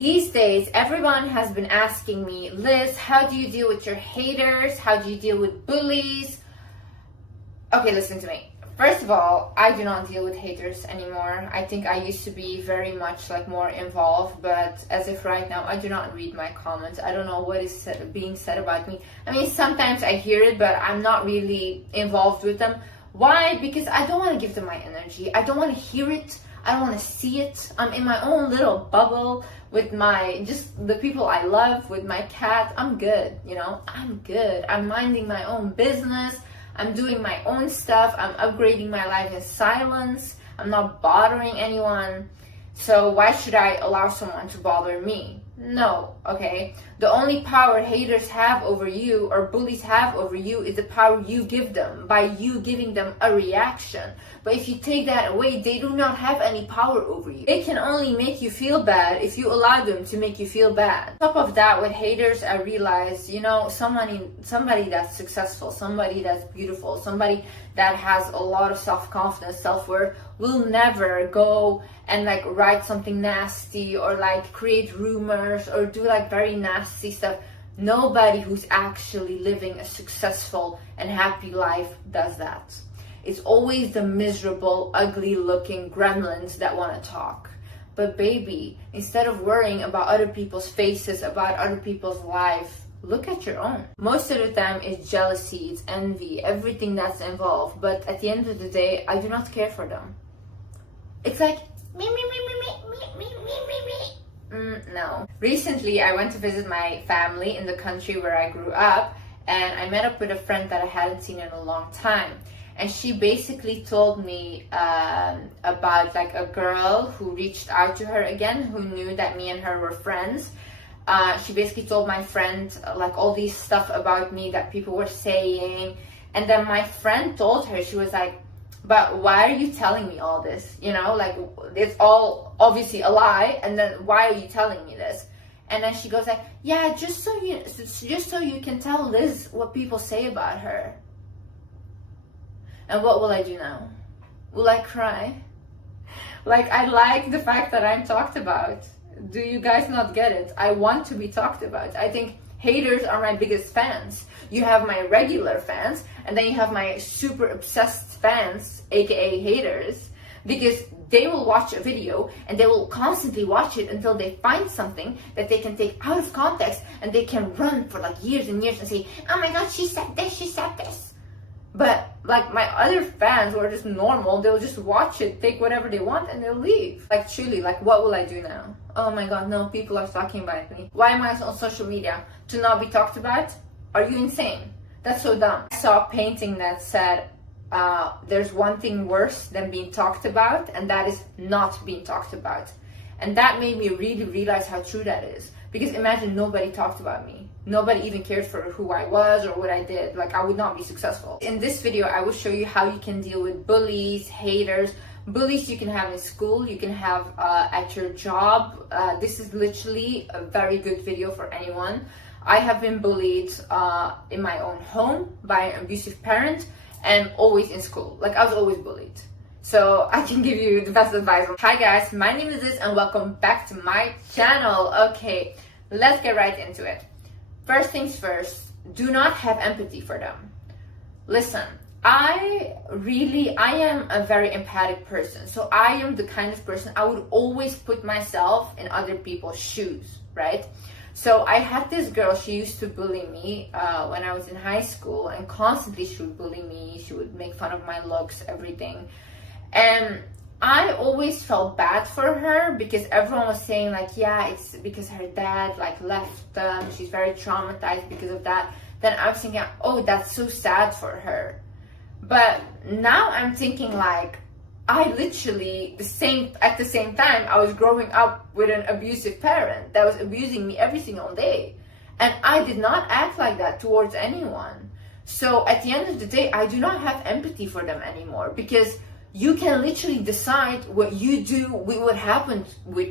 These days, everyone has been asking me, Liz, how do you deal with your haters? How do you deal with bullies? Okay, listen to me. First of all, I do not deal with haters anymore. I think I used to be very much more involved, but as if right now I do not read my comments. I don't know what is being said about me. I mean, sometimes I hear it, but I'm not really involved with them. Why? Because I don't want to give them my energy. I don't want to hear it. I don't want to see it. I'm in my own little bubble with just the people I love, with my cat. I'm good, I'm good. I'm minding my own business. I'm doing my own stuff. I'm upgrading my life in silence. I'm not bothering anyone. So why should I allow someone to bother me? No, okay? The only power haters have over you or bullies have over you is the power you give them by you giving them a reaction. But if you take that away, they do not have any power over you. They can only make you feel bad if you allow them to make you feel bad. On top of that, with haters, I realized, somebody that's successful, somebody that's beautiful, somebody that has a lot of self-confidence, self-worth, will never go and write something nasty or create rumors or do very nasty stuff. Nobody who's actually living a successful and happy life does that. It's always the miserable, ugly looking gremlins that want to talk. But baby, instead of worrying about other people's faces, about other people's life, look at your own. Most of the time it's jealousy, it's envy, everything that's involved. But at the end of the day, I do not care for them. It's me. No. Recently, I went to visit my family in the country where I grew up, and I met up with a friend that I hadn't seen in a long time. And she basically told me about a girl who reached out to her again, who knew that me and her were friends. She basically told my friend all these stuff about me that people were saying. And then my friend told her, she was like, but why are you telling me all this? It's all obviously a lie. And then why are you telling me this? And then she goes yeah, just so you can tell Liz what people say about her. And what will I do now? Will I cry? I like the fact that I'm talked about. Do you guys not get it? I want to be talked about. I think haters are my biggest fans. You have my regular fans, and then you have my super obsessed fans, aka haters, because they will watch a video and they will constantly watch it until they find something that they can take out of context, and they can run for years and years and say, oh my god, she said this. But my other fans who are just normal, they'll just watch it, take whatever they want, and they'll leave. Truly, what will I do now? Oh my god, no, people are talking about me. Why am I on social media? To not be talked about? Are you insane? That's so dumb. I saw a painting that said, there's one thing worse than being talked about, and that is not being talked about. And that made me really realize how true that is. Because imagine nobody talked about me. Nobody even cared for who I was or what I did. I would not be successful. In this video, I will show you how you can deal with bullies, haters. Bullies you can have in school, you can have at your job. This is literally a very good video for anyone. I have been bullied in my own home by an abusive parent, and always in school. I was always bullied. So I can give you the best advice. Hi guys, my name is Liz and welcome back to my channel. Okay, let's get right into it. First things first, do not have empathy for them. Listen, I am a very empathic person. So I am the kind of person, I would always put myself in other people's shoes, right? So I had this girl, she used to bully me when I was in high school, and constantly she would bully me. She would make fun of my looks, everything. And I always felt bad for her because everyone was saying yeah, it's because her dad left them. She's very traumatized because of that. Then I was thinking, oh, that's so sad for her. But now I'm thinking I literally at the same time I was growing up with an abusive parent that was abusing me every single day. And I did not act like that towards anyone. So at the end of the day, I do not have empathy for them anymore, because you can literally decide what you do with what happened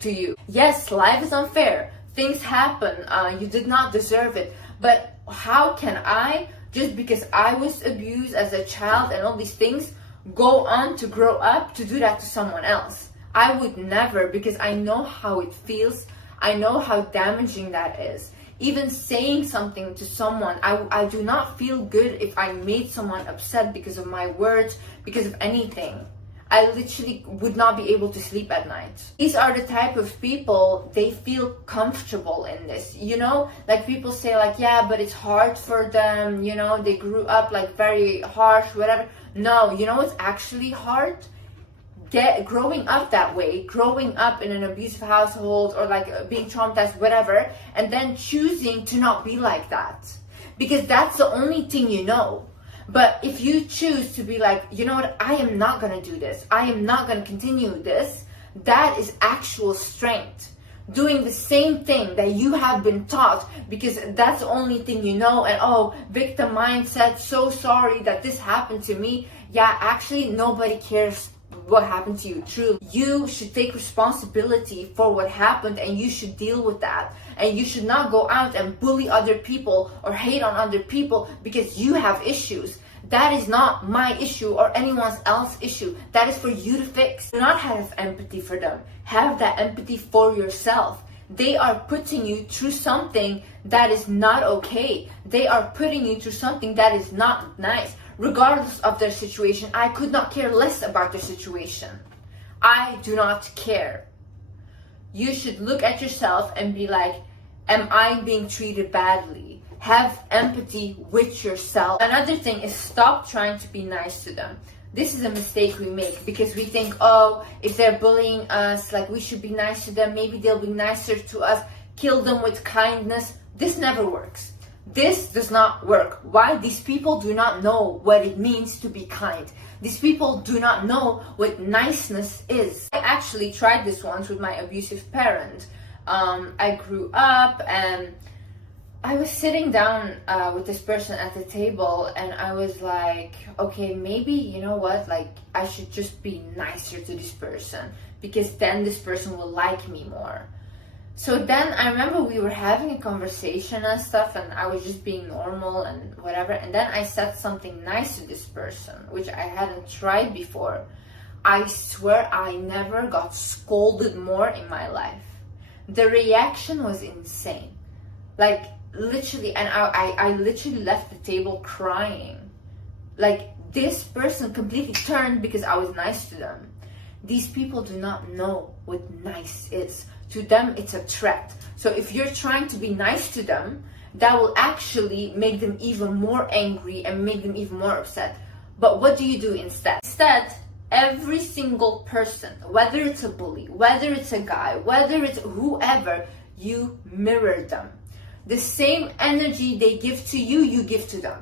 to you. Yes, life is unfair. Things happen. You did not deserve it. But how can I, just because I was abused as a child and all these things, go on to grow up to do that to someone else? I would never, because I know how it feels. I know how damaging that is. Even saying something to someone, I do not feel good if I made someone upset because of my words, because of anything. I literally would not be able to sleep at night. These are the type of people, they feel comfortable in this, you know? Like people say like, yeah, but it's hard for them, you know, they grew up like very harsh, whatever. No, you know what's actually hard? Growing up that way, growing up in an abusive household or like being traumatized, whatever, and then choosing to not be like that. Because that's the only thing you know. But if you choose to be like, you know what, I am not going to do this, I am not going to continue this, that is actual strength. Doing the same thing that you have been taught because that's the only thing you know, and oh, victim mindset, so sorry that this happened to me. Yeah, actually nobody cares what happened to you, truly. You should take responsibility for what happened and you should deal with that. And you should not go out and bully other people or hate on other people because you have issues. That is not my issue or anyone else's issue. That is for you to fix. Do not have empathy for them. Have that empathy for yourself. They are putting you through something that is not okay. They are putting you through something that is not nice. Regardless of their situation, I could not care less about their situation. I do not care. You should look at yourself and be like, am I being treated badly? Have empathy with yourself. Another thing is stop trying to be nice to them. This is a mistake we make because we think, oh, if they're bullying us, like we should be nice to them. Maybe they'll be nicer to us. Kill them with kindness. This never works. This does not work. Why? These people do not know what it means to be kind. These people do not know what niceness is. I actually tried this once with my abusive parent. I grew up and I was sitting down with this person at the table and I was like, okay, maybe, you know what, like I should just be nicer to this person because then this person will like me more. So then I remember we were having a conversation and stuff and I was just being normal and whatever, and then I said something nice to this person, which I hadn't tried before. I swear I never got scolded more in my life. The reaction was insane. Like literally, and I literally left the table crying. Like this person completely turned because I was nice to them. These people do not know what nice is. To them, it's a threat. So if you're trying to be nice to them, that will actually make them even more angry and make them even more upset. But what do you do instead? Instead, every single person, whether it's a bully, whether it's a guy, whether it's whoever, you mirror them. The same energy they give to you, you give to them.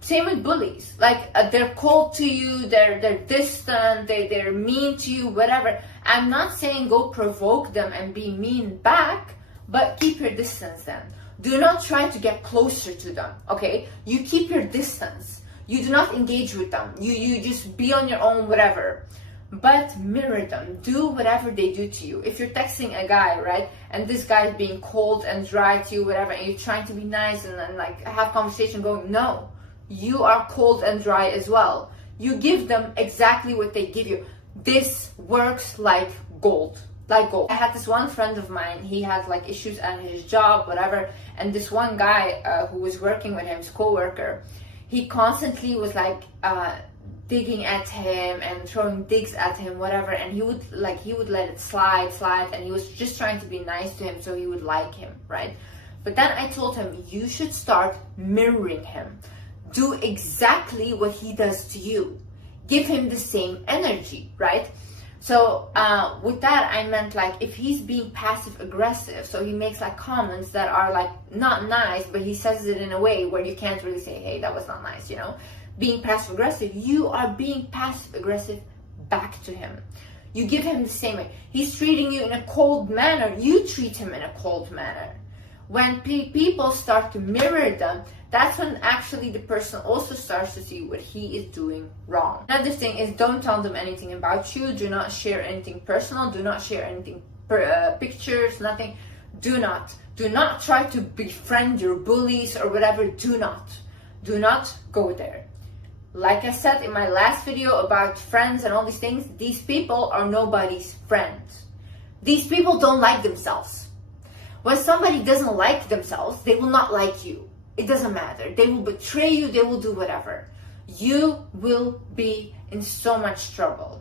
Same with bullies. Like they're cold to you, they're distant, they're mean to you, whatever. I'm not saying go provoke them and be mean back, but keep your distance then. Do not try to get closer to them, okay? You keep your distance. You do not engage with them. You just be on your own, whatever. But mirror them. Do whatever they do to you. If you're texting a guy, right, and this guy is being cold and dry to you, whatever, and you're trying to be nice and like have conversation going, no. You are cold and dry as well. You give them exactly what they give you. This works like gold. Like gold. I had this one friend of mine, he had like issues at his job, whatever, and this one guy who was working with him, his co-worker, he constantly was like digging at him and throwing digs at him, whatever, and he would let it slide, and he was just trying to be nice to him so he would like him, right? But then I told him, you should start mirroring him. Do exactly what he does to you. Give him the same energy, right? So with that, I meant like if he's being passive aggressive, so he makes like comments that are like not nice, but he says it in a way where you can't really say, hey, that was not nice, you know? Being passive aggressive, you are being passive aggressive back to him. You give him the same way. He's treating you in a cold manner, you treat him in a cold manner. When people start to mirror them, that's when actually the person also starts to see what he is doing wrong. Another thing is don't tell them anything about you. Do not share anything personal. Do not share anything, pictures, nothing. Do not try to befriend your bullies or whatever. Do not go there. Like I said in my last video about friends and all these things, these people are nobody's friends. These people don't like themselves. When somebody doesn't like themselves, they will not like you. It doesn't matter. They will betray you, they will do whatever. You will be in so much trouble.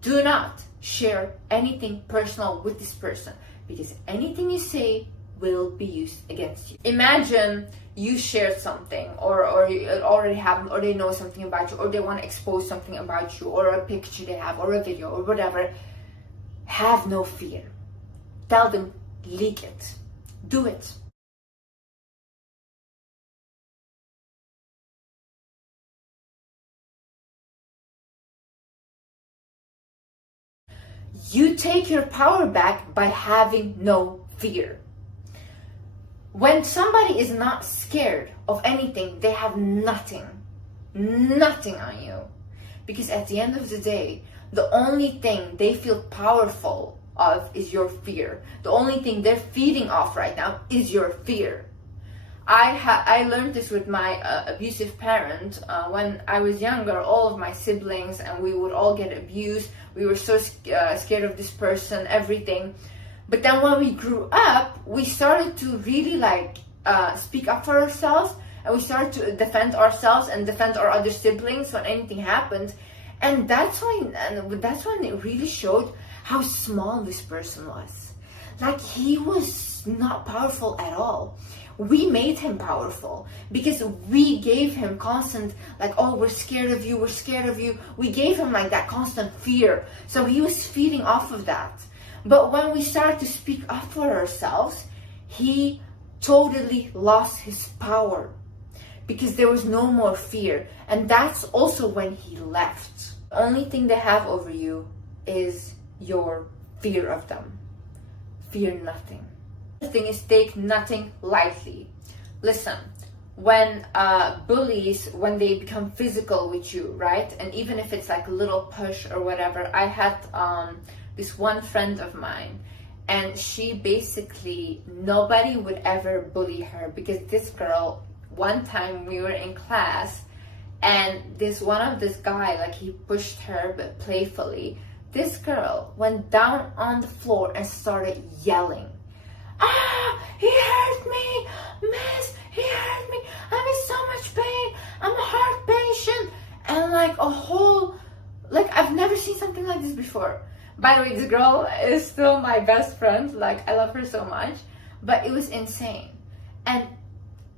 Do not share anything personal with this person, because anything you say will be used against you. Imagine you shared something, or it already happened, or they know something about you, or they want to expose something about you, or a picture they have, or a video, or whatever. Have no fear. Tell them, leak it. Do it. You take your power back by having no fear. When somebody is not scared of anything, they have nothing on you. Because at the end of the day, the only thing they feel powerful of is your fear. The only thing they're feeding off right now is your fear. I learned this with my abusive parent when I was younger. All of my siblings and we would all get abused. We were so scared of this person, everything. But then when we grew up, we started to really speak up for ourselves, and we started to defend ourselves and defend our other siblings when anything happened. And that's when it really showed how small this person was. Like, he was not powerful at all. We made him powerful because we gave him constant, oh, we're scared of you, we're scared of you. We gave him that constant fear. So he was feeding off of that. But when we started to speak up for ourselves, he totally lost his power because there was no more fear. And that's also when he left. The only thing they have over you is your fear of them. Fear nothing. The thing is, take nothing lightly. Listen, when bullies, when they become physical with you, right? And even if it's a little push or whatever, I had this one friend of mine, and she basically, nobody would ever bully her, because this girl, one time we were in class, and this guy, he pushed her, but playfully. This girl went down on the floor and started yelling. Ah, he hurt me, miss, he hurt me, I'm in so much pain, I'm a heart patient, and a whole, I've never seen something like this before. By the way, this girl is still my best friend, I love her so much, but it was insane. And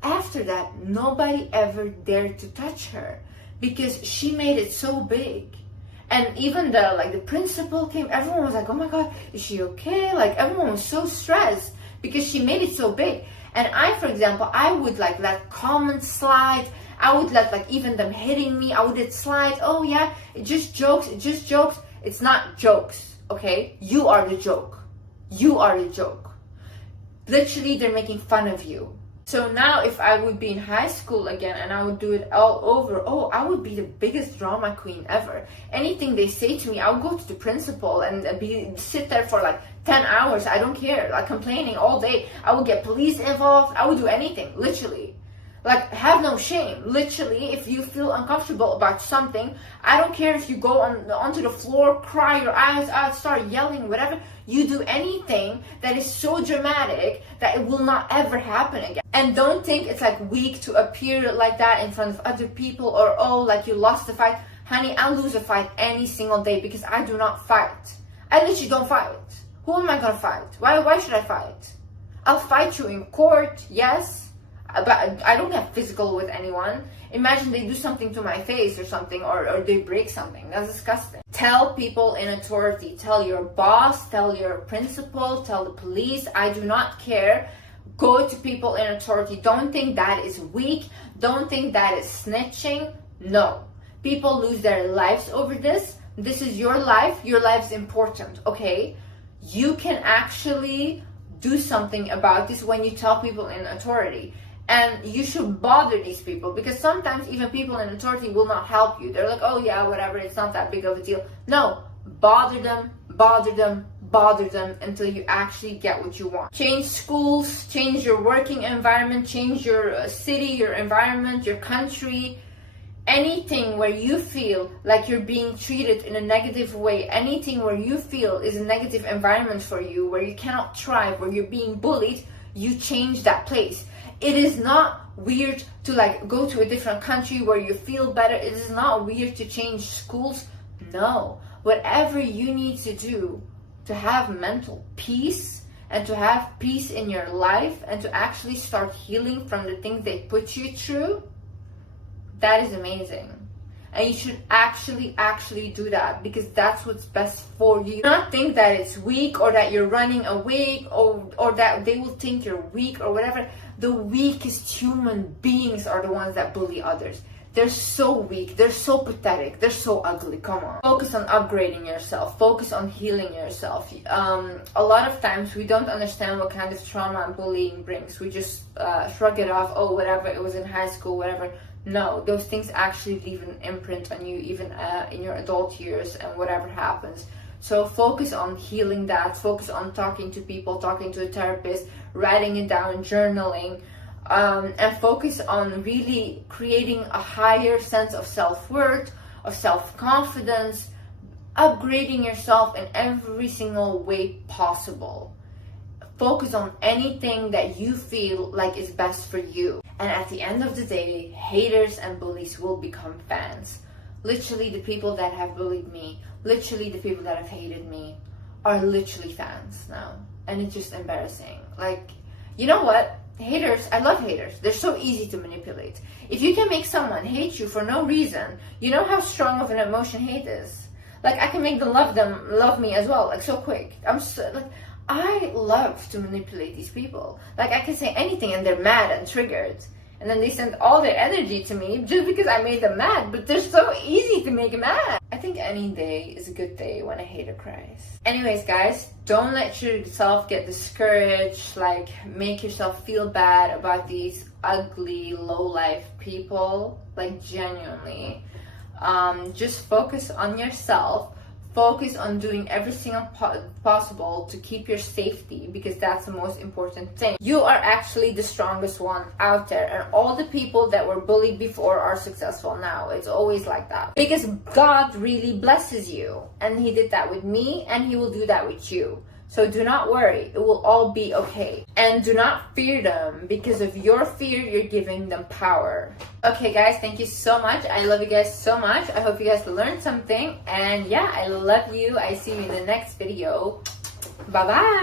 after that, nobody ever dared to touch her, because she made it so big. And even the principal came, everyone was oh my God, is she okay? Everyone was so stressed, because she made it so big. And I, for example, I would let comments slide. I would let even them hitting me, I would let slide. Oh yeah, it's just jokes. It's not jokes, okay? You are the joke. You are the joke. Literally, they're making fun of you. So now if I would be in high school again and I would do it all over, I would be the biggest drama queen ever. Anything they say to me, I would go to the principal and sit there for 10 hours. I don't care, complaining all day. I would get police involved. I would do anything, literally. Have no shame. Literally, if you feel uncomfortable about something, I don't care if you go onto the floor, cry your eyes out, start yelling, whatever. You do anything that is so dramatic that it will not ever happen again. And don't think it's weak to appear like that in front of other people, or you lost the fight. Honey, I lose a fight any single day because I do not fight. I literally don't fight. Who am I gonna fight? Why should I fight? I'll fight you in court, yes. But I don't get physical with anyone. Imagine they do something to my face or something, or they break something. That's disgusting. Tell people in authority. Tell your boss, tell your principal, tell the police. I do not care. Go to people in authority. Don't think that is weak. Don't think that is snitching. No. People lose their lives over this. This is your life. Your life's important, okay? You can actually do something about this when you tell people in authority. And you should bother these people, because sometimes even people in authority will not help you. They're oh yeah, whatever, it's not that big of a deal. No, bother them until you actually get what you want. Change schools, change your working environment, change your city, your environment, your country, anything where you feel like you're being treated in a negative way, anything where you feel is a negative environment for you, where you cannot thrive, where you're being bullied, you change that place. It is not weird to like go to a different country where you feel better. It is not weird to change schools. No, whatever you need to do to have mental peace and to have peace in your life and to actually start healing from the things they put you through, that is amazing. And you should actually do that, because that's what's best for you. Do not think that it's weak, or that you're running away, or that they will think you're weak or whatever. The weakest human beings are the ones that bully others. They're so weak, they're so pathetic, they're so ugly. Come on. Focus on upgrading yourself, focus on healing yourself. A lot of times we don't understand what kind of trauma bullying brings. We just shrug it off, oh whatever, it was in high school, whatever. No, those things actually leave an imprint on you, even in your adult years and whatever happens. So focus on healing that, focus on talking to people, talking to a therapist, writing it down, journaling, and focus on really creating a higher sense of self-worth, of self-confidence, upgrading yourself in every single way possible. Focus on anything that you feel like is best for you. And at the end of the day, haters and bullies will become fans. Literally, the people that have bullied me, literally the people that have hated me, are literally fans now. And it's just embarrassing. Like, you know what? Haters, I love haters. They're so easy to manipulate. If you can make someone hate you for no reason, you know how strong of an emotion hate is. Like, I can make them love me as well, like so quick. I love to manipulate these people. Like, I can say anything and they're mad and triggered. And then they send all their energy to me just because I made them mad. But they're so easy to make mad. I think any day is a good day when a hater cries. Anyways, guys, don't let yourself get discouraged. Like, make yourself feel bad about these ugly, low-life people. Like, genuinely. Just focus on yourself. Focus on doing everything possible to keep your safety, because that's the most important thing. You are actually the strongest one out there, and all the people that were bullied before are successful now. It's always like that, because God really blesses you, and He did that with me, and He will do that with you. So do not worry, it will all be okay. And do not fear them, because of your fear, you're giving them power. Okay guys, thank you so much. I love you guys so much. I hope you guys learned something. And yeah, I love you. I see you in the next video. Bye bye.